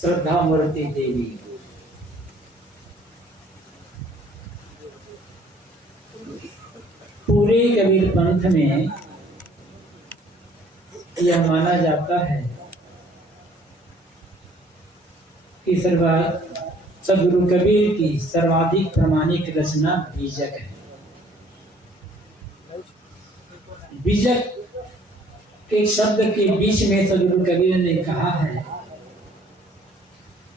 श्रद्धा मूर्ति देवी को। पूरे कबीर पंथ में यह माना जाता है कि सदगुरु कबीर की सर्वाधिक प्रामाणिक रचना बीजक है। बीजक के शब्द के बीच में सदगुरु कबीर ने कहा है,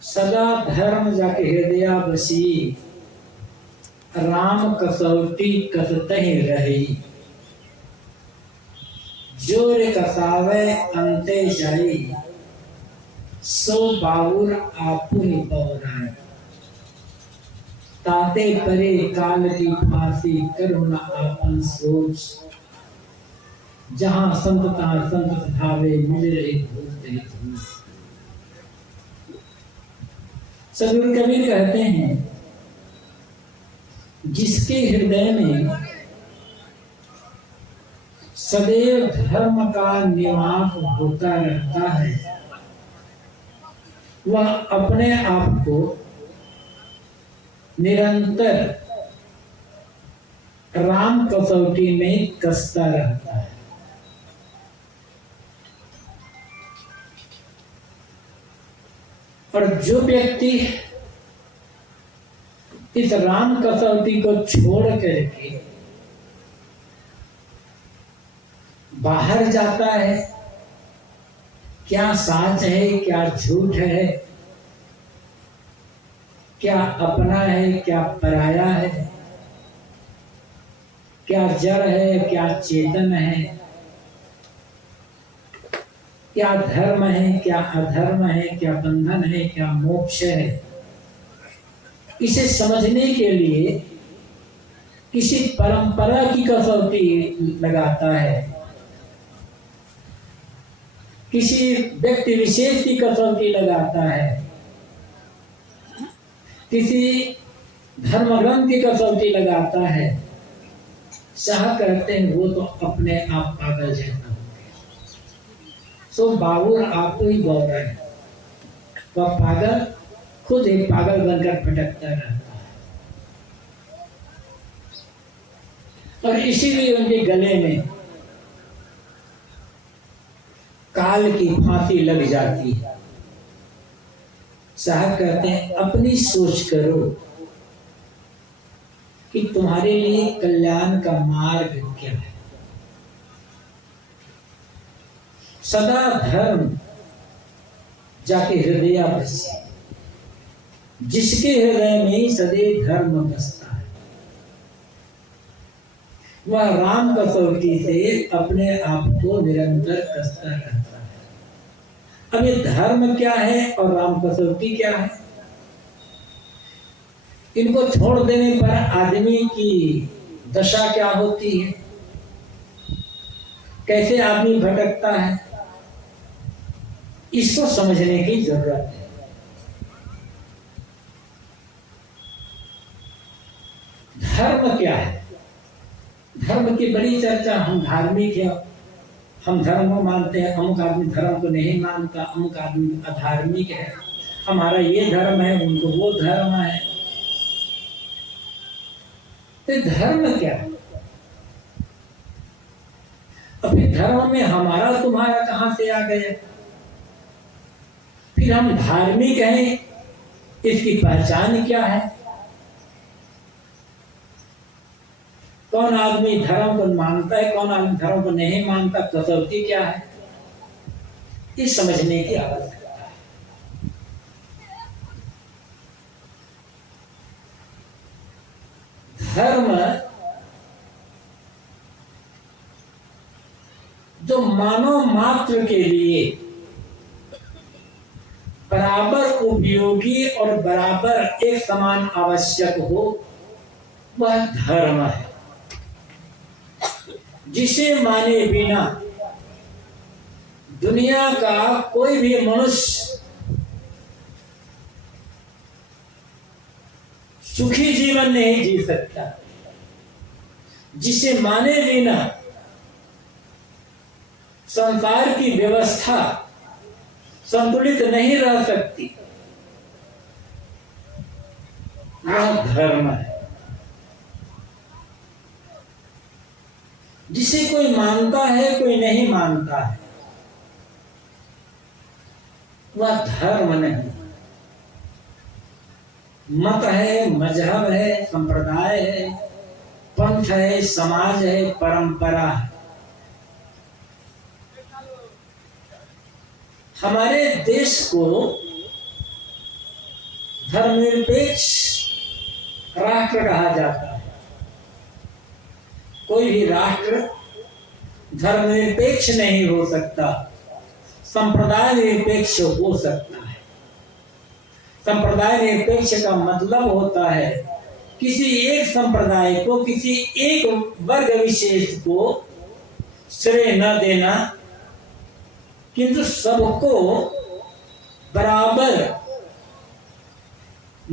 सदा धर्म जाके हृदय बसी, राम कसौटी कसतहि रही, जोर कसावे अंते जाई, सो बाबुर आपु ही बौराए, ताते परे काल की फांसी करुणा आपन सोच, जहां संतता संत भावे मिल रही भूलते धूल। सदगुरु कबीर कहते हैं, जिसके हृदय में सदैव धर्म का निवास होता रहता है, वह अपने आप को निरंतर राम कसौटी में कसता रहता है। और जो व्यक्ति इस राम कसौटी को छोड़ करके बाहर जाता है, क्या सच है क्या झूठ है, क्या अपना है क्या पराया है, क्या जड़ है क्या चेतन है, क्या धर्म है क्या अधर्म है, क्या बंधन है क्या मोक्ष है, इसे समझने के लिए किसी परंपरा की कसौटी लगाता है, किसी व्यक्ति विशेष की कसौटी लगाता है, किसी धर्म ग्रंथ की कसौटी लगाता है। शाह कहते हैं वो तो अपने आप पागल जैसा हो गया, सो बाबुर आपको ही बोल रहे हैं, वह पागल खुद एक पागल बनकर भटकता रहता है। और इसीलिए उनके गले में काल की फांसी लग जाती है। साहब कहते हैं, अपनी सोच करो कि तुम्हारे लिए कल्याण का मार्ग क्या है। सदा धर्म जाके हृदय बसे, जिसके हृदय में सदैव धर्म बसता है, वह राम कसौटी से अपने आप को निरंतर कसता रहता है। अब ये धर्म क्या है और राम कसौटी क्या है, इनको छोड़ देने पर आदमी की दशा क्या होती है, कैसे आदमी भटकता है, इसको समझने की जरूरत है। धर्म क्या है, धर्म की बड़ी चर्चा, हम धार्मिक है, हम धर्म को मानते हैं, अमुक आदमी धर्म को नहीं मानता, अमुक आदमी अधार्मिक है, हमारा ये धर्म है उनको वो धर्म है। तो धर्म क्या है? अभी धर्म में हमारा तुम्हारा कहां से आ गया? फिर हम धार्मिक हैं, इसकी पहचान क्या है? कौन आदमी धर्म को मानता है, कौन आदमी धर्म को नहीं मानता, कसौटी क्या है, इस समझने की आवश्यकता है। धर्म जो मानव मात्र के लिए बराबर उपयोगी और बराबर एक समान आवश्यक हो, वह धर्म है। जिसे माने बिना दुनिया का कोई भी मनुष्य सुखी जीवन नहीं जी सकता, जिसे माने बिना संसार की व्यवस्था संतुलित नहीं रह सकती। वह धर्म है। जिसे कोई मानता है कोई नहीं मानता है, वह धर्म नहीं। मत है, मजहब है, संप्रदाय है, पंथ है, समाज है, परंपरा है। हमारे देश को धर्मनिरपेक्ष राष्ट्र कहा जाता है। कोई भी राष्ट्र धर्मनिरपेक्ष नहीं हो सकता, संप्रदाय निरपेक्ष हो सकता है। संप्रदाय निरपेक्ष का मतलब होता है किसी एक संप्रदाय को, किसी एक वर्ग विशेष को श्रेय न देना, किंतु सबको बराबर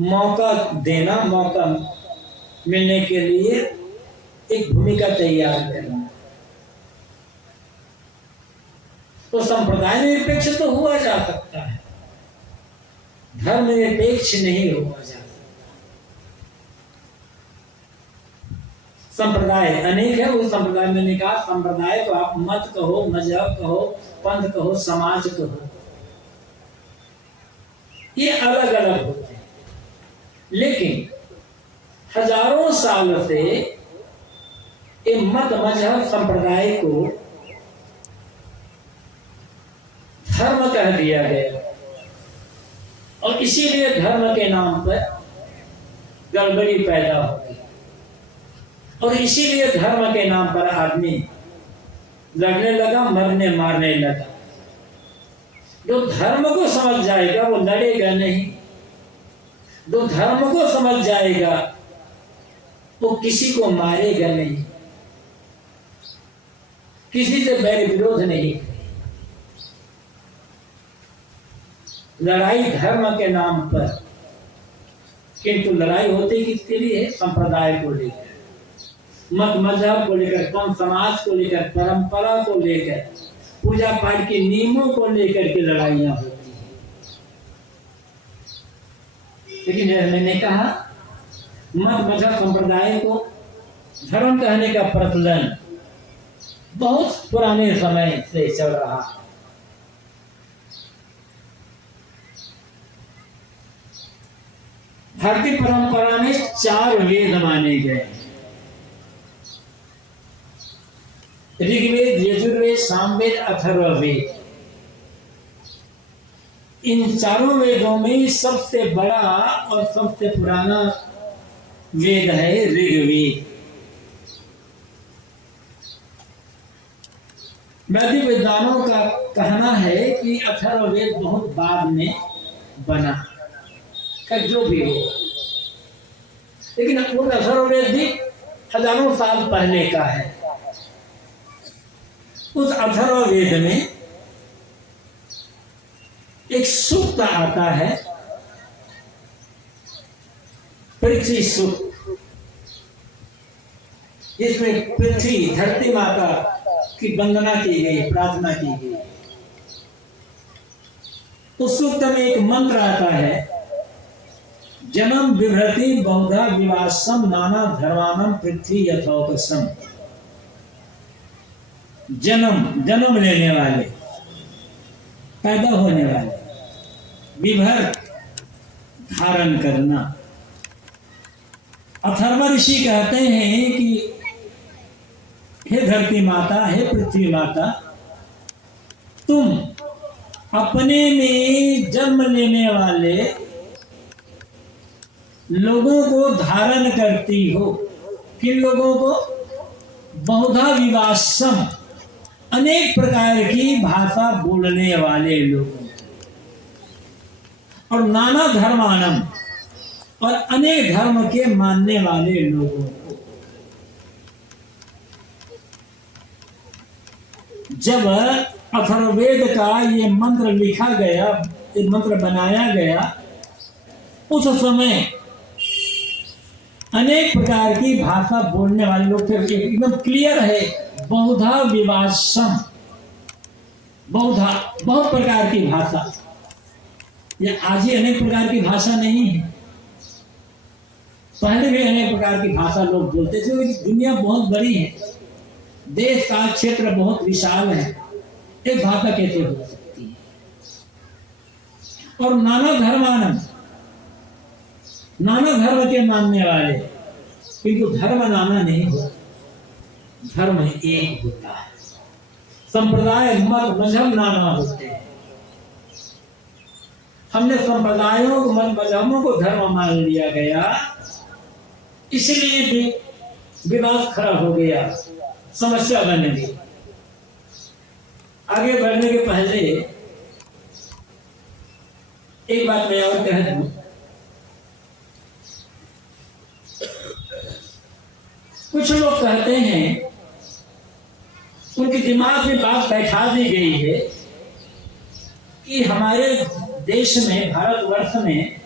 मौका देना, मौका मिलने के लिए एक भूमिका तैयार करना। तो संप्रदाय निरपेक्ष तो हुआ जा सकता है, धर्म निरपेक्ष नहीं हुआ जा सकता। संप्रदाय अनेक है, उस संप्रदाय में निकाह संप्रदाय को आप मत कहो, मजहब कहो, पंथ कहो, समाज कहो, ये अलग अलग होते हैं। लेकिन हजारों साल से ये मत मजहब संप्रदाय को धर्म कह दिया गया, और इसीलिए धर्म के नाम पर गड़बड़ी पैदा हो गई, और इसीलिए धर्म के नाम पर आदमी लड़ने लगा, मरने मारने लगा। जो धर्म को समझ जाएगा वो लड़ेगा नहीं, जो धर्म को समझ जाएगा वो किसी को मारेगा नहीं, किसी से बैर विरोध नहीं। लड़ाई धर्म के नाम पर, किंतु लड़ाई होती किसके लिए है? संप्रदाय को लेकर, मत मजहब को लेकर, कौन समाज को लेकर, परंपरा को लेकर, पूजा पाठ के नियमों को लेकर के लड़ाइयां होती हैं। लेकिन मैंने कहा मत मजहब संप्रदाय को धर्म कहने का प्रचलन बहुत पुराने समय से चल रहा है। भारतीय परंपरा में 4 वेद माने गए, ऋग्वेद, यजुर्वेद, सामवेद, अथर्ववेद। इन चारों वेदों में सबसे बड़ा और सबसे पुराना वेद है ऋग्वेद। वैदिक विद्वानों का कहना है कि अथर्ववेद बहुत बाद में बना, जो भी हो, लेकिन वो अथर्ववेद भी हजारों साल पहले का है। उस अथर्ववेद में एक सूक्त आता है, पृथ्वी सूक्त, जिसमें पृथ्वी धरती माता की वंदना की गई, प्रार्थना की गई। उस सूक्त में एक मंत्र आता है, जन्म बिभ्रति बहुधा विवासम नाना धर्मानम पृथ्वी यथोपसम। जन्म लेने वाले, पैदा होने वाले, विभर धारण करना। अथर्व ऋषि कहते हैं कि हे धरती माता, हे पृथ्वी माता, तुम अपने में जन्म लेने वाले लोगों को धारण करती हो। किन लोगों को? बहुधा विवासम, अनेक प्रकार की भाषा बोलने वाले लोगों, और नाना धर्मानम, और अनेक धर्म के मानने वाले लोगों को। जब अथर्ववेद का ये मंत्र लिखा गया, ये मंत्र बनाया गया, उस समय अनेक प्रकार की भाषा बोलने वाले लोग थे। एकदम क्लियर है, बहुधा विवासम, बहुधा, बहुत प्रकार की भाषा। ये आज ही अनेक प्रकार की भाषा नहीं है, पहले भी अनेक प्रकार की भाषा लोग बोलते थे। दुनिया बहुत बड़ी है, देश का क्षेत्र बहुत विशाल है, एक भाषा कैसे हो सकती है? और नाना धर्मानंद, नाना धर्म के मानने वाले, किंतु धर्म नाना नहीं होता, धर्म एक होता है। संप्रदाय मत मजहब नाना होते हैं। हमने संप्रदायों को मत मजहबों को धर्म मान लिया गया, इसलिए भी विवाद खड़ा हो गया, समस्या बन गई। आगे बढ़ने के पहले एक बात मैं और कह दूं, कुछ लोग कहते हैं, उनके दिमाग में बात बैठा दी गई है कि हमारे देश में, भारतवर्ष में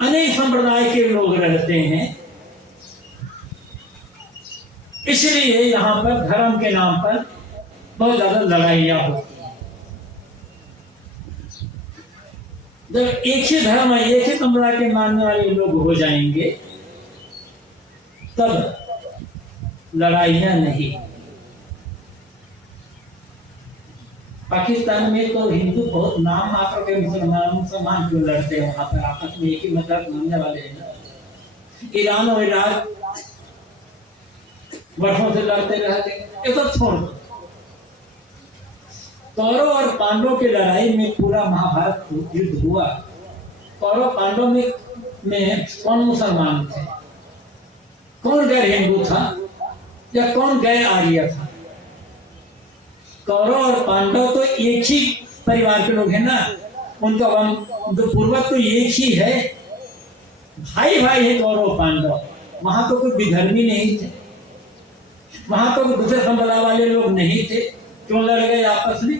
अनेक संप्रदाय के लोग रहते हैं, इसलिए यहां पर धर्म के नाम पर बहुत ज्यादा लड़ाइयां होती हैं। जब एक ही धर्म, एक ही संप्रदाय के मानने वाले लोग हो जाएंगे, तब लड़ाइयां नहीं। पाकिस्तान में तो हिंदू बहुत नाम मात्र के मुसलमान क्यों लड़ते हैं? वहां पर आपस में एक ही मजहब मानने वाले हैं ना। ईरान और इराक वर्षों से लड़ते रहते, ये सब छोड़ दो। कौरव और पांडव की लड़ाई में पूरा महाभारत युद्ध हुआ। कौरव पांडव में कौन मुसलमान थे, कौन गैर हिंदू था, या कौन गैर आर्य था? कौरव और पांडव तो एक ही परिवार के लोग हैं ना, उनका पूर्वज तो एक ही है, भाई भाई है कौरव पांडव। वहां तो कोई विधर्मी नहीं थे, वहां तो दूसरे संप्रदाय वाले लोग नहीं थे, क्यों लड़ गए आपस में?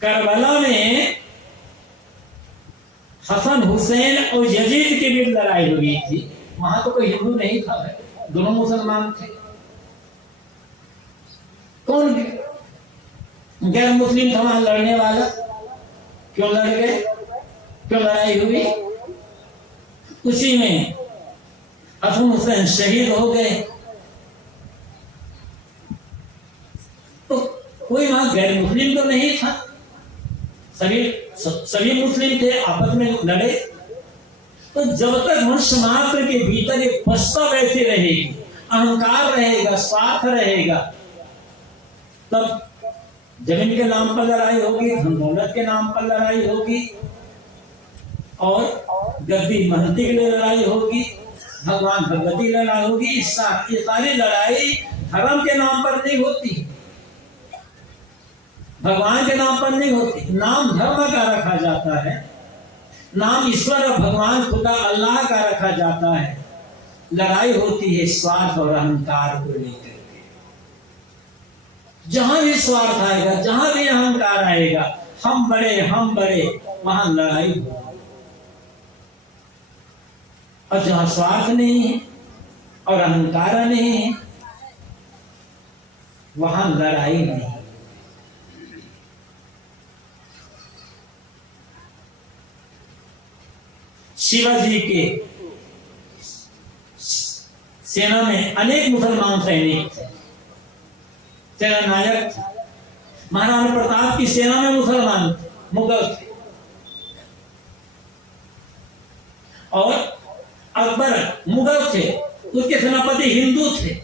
करबला में हसन हुसैन और यजीद की भी लड़ाई हुई थी, वहां तो कोई हिंदू नहीं था, दोनों मुसलमान थे। कौन गैर मुस्लिम था वहां लड़ने वाला? क्यों लड़ गए, क्यों लड़ाई हुई? उसी में हसन हुसैन शहीद हो गए, तो कोई वहां गैर मुस्लिम तो नहीं था, सभी मुस्लिम थे, आपस में लड़े। तो जब तक मनुष्य मात्र के भीतर एक पछता वैसे रहेगी, अहंकार रहेगा, स्वार्थ रहेगा, तब जमीन के नाम पर लड़ाई होगी, धन दौलत के नाम पर लड़ाई होगी, और गद्दी महंती के लिए लड़ाई होगी, भगवान भगवती लड़ाई होगी। ये सारी लड़ाई धर्म के नाम पर नहीं होती, भगवान के नाम पर नहीं होती। नाम धर्म का रखा जाता है, नाम ईश्वर भगवान खुदा अल्लाह का रखा जाता है। लड़ाई होती है स्वार्थ और अहंकार को लेकर के। जहां भी स्वार्थ आएगा, जहां भी अहंकार आएगा, हम बड़े, वहां लड़ाई होगी। और जहां स्वार्थ नहीं है और अहंकार नहीं है, वहां लड़ाई नहीं। शिवाजी के सेना में अनेक मुसलमान सैनिक थे, सेना नायक थे। महाराणा प्रताप की सेना में मुसलमान थे, मुगल थे, और अकबर मुगल थे, उसके सेनापति हिंदू थे,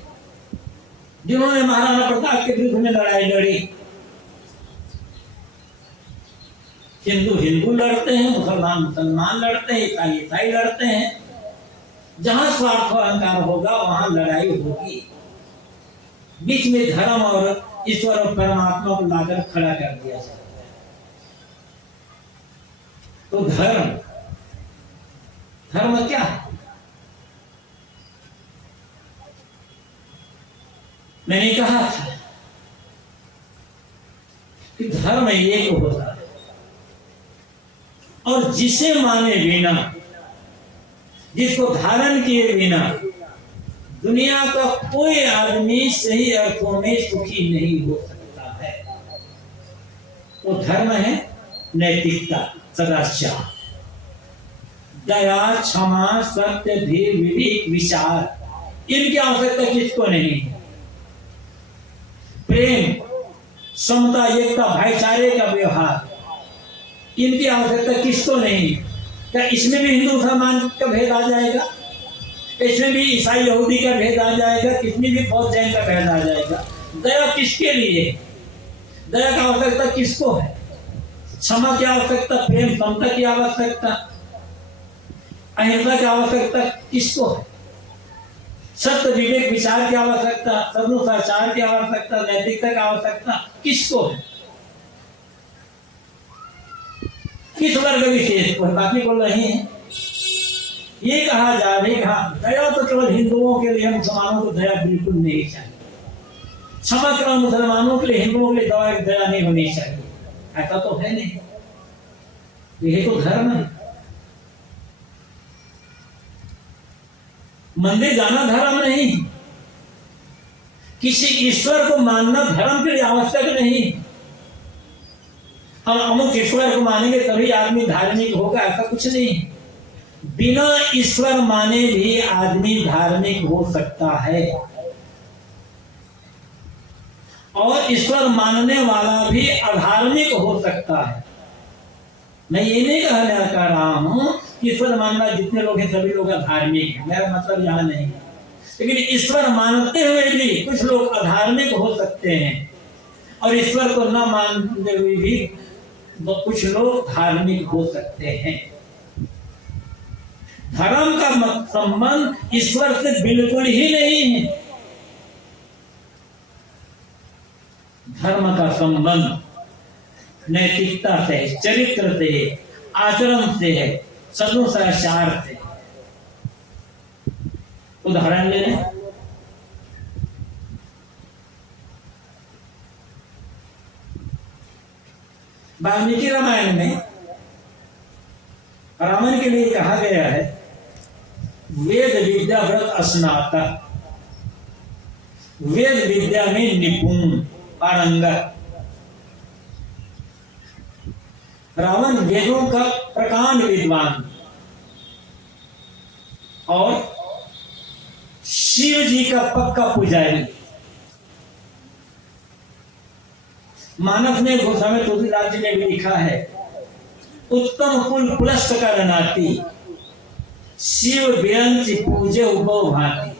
जिन्होंने महाराणा प्रताप के विरुद्ध में लड़ाई लड़ी। हिंदू हिंदू लड़ते हैं, मुसलमान मुसलमान लड़ते हैं, ईसाई ईसाई लड़ते हैं। जहां स्वार्थ और अहंकार होगा, वहां लड़ाई होगी। बीच में धर्म और ईश्वर और परमात्मा को लाकर खड़ा कर दिया जाता है। तो धर्म क्या है? मैंने कहा था कि धर्म एक होता है, और जिसे माने बिना, जिसको धारण किए बिना दुनिया का कोई आदमी सही अर्थों में सुखी नहीं हो सकता है। वो धर्म है नैतिकता, सदाचार, दया, क्षमा, सत्य, धीर, विवेक, विचार, इनकी आवश्यकता किसको नहीं है। प्रेम, समता, एकता, भाईचारे का व्यवहार, इनकी आवश्यकता किसको नहीं है। क्या इसमें भी हिंदू मुसलमान का भेद आ जाएगा? इसमें भी ईसाई यहूदी का भेद आ जाएगा? इसमें भी बौद्ध जैन का भेद आ जाएगा? दया किसके लिए? दया की आवश्यकता किसको है? क्षमा की आवश्यकता, प्रेम समता की आवश्यकता, अहिंसा की आवश्यकता किसको है? सत्य, विवेक, विचार की आवश्यकता, सदाचार की आवश्यकता, नैतिकता की आवश्यकता किसको है? किस वर्ग विशेष को? बाकी बोल रहे हैं ये कहा जाए हाँ दया तो केवल हिंदुओं के लिए, मुसलमानों को दया बिल्कुल नहीं चाहिए। क्षमा केवल मुसलमानों के लिए, हिंदुओं के लिए दया नहीं होनी चाहिए, ऐसा तो है नहीं। यही तो धर्म है। मंदिर जाना धर्म नहीं, किसी ईश्वर को मानना धर्म के लिए आवश्यक नहीं। हम अमुक ईश्वर को मानेंगे तभी आदमी धार्मिक होगा, ऐसा कुछ नहीं। बिना ईश्वर माने भी आदमी धार्मिक हो सकता है, और ईश्वर मानने वाला भी अधार्मिक हो सकता है। मैं ये नहीं कहना चाह रहा हूं कि ईश्वर मानना जितने लोग हैं सभी लोग अधार्मिक हैं, मेरा मतलब यह नहीं है। लेकिन ईश्वर मानते हुए भी कुछ लोग अधार्मिक हो सकते हैं, और ईश्वर को न मानते हुए भी कुछ लोग धार्मिक हो सकते हैं। धर्म का संबंध ईश्वर से बिल्कुल ही नहीं है। धर्म का संबंध नैतिकता से, चरित्र से, आचरण से है, सदाचार से। उदाहरण ले लें, वाल्मीकि रामायण में रावण के लिए कहा गया है वेद विद्या व्रत स्नाता, वेद विद्या में निपुण पारंगत। रावण वेदों का प्रकांड विद्वान और शिव जी का पक्का पुजारी। मानस ने गोस्वामी तुलसीदास जी ने भी लिखा है, उत्तम कुल पुलस्त कर नाती, शिव व्यंच पूजे उभव भांति।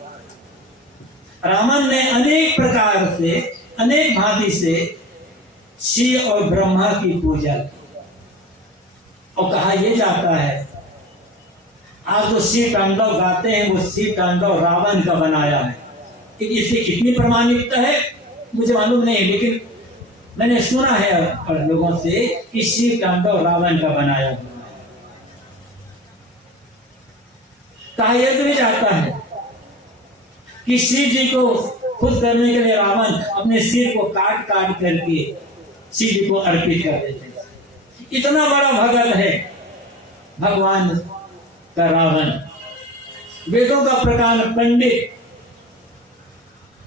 रावण ने अनेक प्रकार से, अनेक भांति से शिव और ब्रह्मा की पूजा की, और कहा यह जाता है आज जो शिव तांडव गाते हैं वो शिव तांडव रावण का बनाया है। इसकी कितनी प्रमाणिकता है मुझे मालूम नहीं, लेकिन मैंने सुना है लोगों से कि शिव तांडव रावण का बनाया हुआ है। कहा यह तो नहीं जाता है कि शिव जी को खुश करने के लिए रावण अपने सिर को काट काट करके शिव जी को अर्पित कर देते थे। इतना बड़ा भगत है भगवान का रावण, वेदों का प्रकांड पंडित।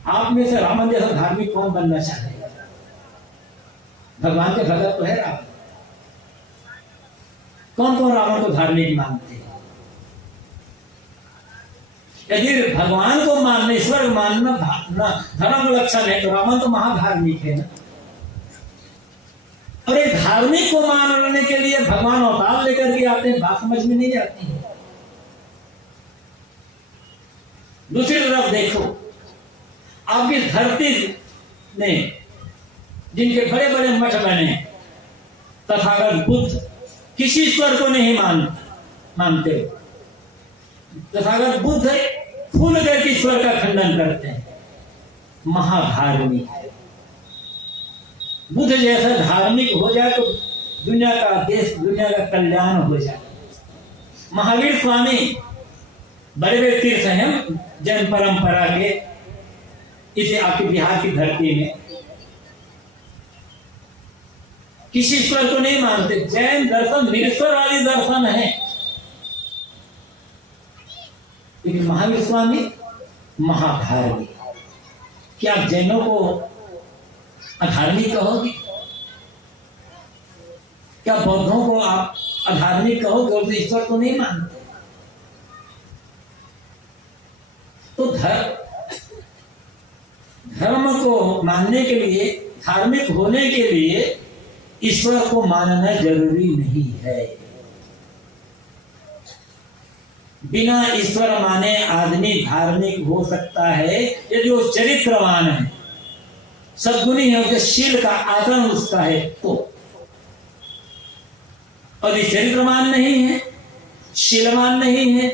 आप में से रावण जैसा धार्मिक कौन बनना चाहेगा? भगवान के भगत तो है रावण। कौन कौन रावण को धार्मिक मानते हैं? यदि भगवान को मानना, ईश्वर मानना धर्म लक्षण है, तो रावण तो महाधार्मिक है ना। और एक धार्मिक को मानने के लिए भगवान अवतार लेकर के आते हैं, बात समझ में नहीं जाती है। दूसरी तरफ देखो, आपकी धरती में जिनके बड़े बड़े मठ बने, तथागत बुद्ध किसी ईश्वर को नहीं मानते। तथागत बुद्ध फूल करके ईश्वर का खंडन करते हैं, महाधार्मिक है। बुद्ध जैसा धार्मिक हो जाए तो दुनिया का देश, दुनिया का कल्याण हो जाए। महावीर स्वामी बड़े बड़े तीर्थ हैं जैन परंपरा के, इसे आपके बिहार की धरती में किसी ईश्वर को नहीं मानते। जैन दर्शन निरीश्वरवादी दर्शन है, लेकिन महावीर स्वामी महाधार्मिक। क्या आप जैनों को अधार्मिक कहोगे? क्या बौद्धों को आप अधार्मिक कहोगे? और ईश्वर को नहीं मानते। धर्म को मानने के लिए, धार्मिक होने के लिए ईश्वर को मानना जरूरी नहीं है। बिना ईश्वर माने आदमी धार्मिक हो सकता है यदि वो चरित्रवान है, सद्गुणी है, उसके शील का आचरण उसका है तो। और ये चरित्रवान नहीं है, शीलवान नहीं है,